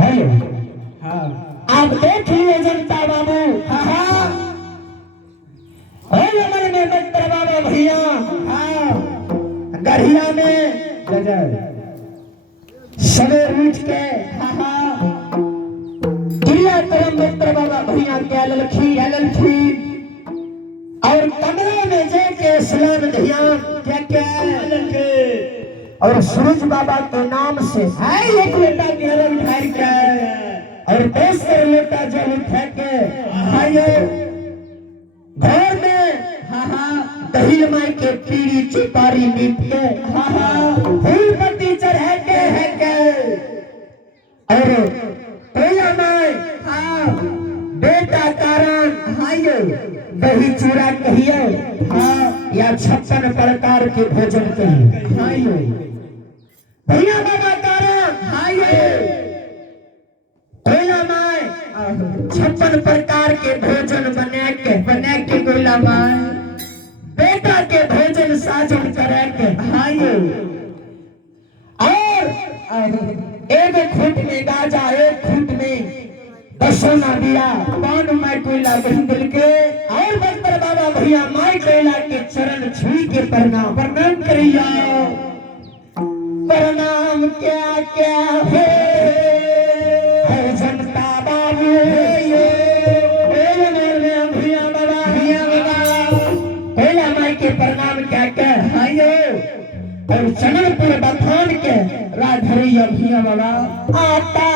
hello हाँ आप देखिए जनता बाबू हाँ अमल में मित्र बाबा भैया हाँ गढ़िया में सवेर उठ के हाँ क्रिया करम मित्र बाबा भैया क्या ललखी और कमरे में जाके स्नान ध्यान क्या क्या और सूरज बाबा के नाम से है एक लोटा केवल उठा के और 10 लोटा जल उठा के आइए घर में हाँ दही माई के पीड़ी चिपारी नीप के हाँ फूल पत्ती चढ़ा के है के और कोया माई हाँ बेटा कारण आइए दही चूड़ा कहिए हाँ या 56 प्रकार के भोजन कहिए आइए भैया बाबा कारण आइए कोयला माए 56 प्रकार के भोजन बना के कोयला माए बेटा के भोजन साजन करा के आइए और एक फुट में गाजा एक फुट में दसोना दिया पान माई कोयला बंदल के और बंदर बाबा भैया माई कोयला के चरण छुई के प्रणाम करिया प्रणाम क्या क्या है जनता बाबू भैया बाबा कोयला माई के प्रणाम क्या क्या है और चरणपुर बखान के राधरिया भैया बाबा आता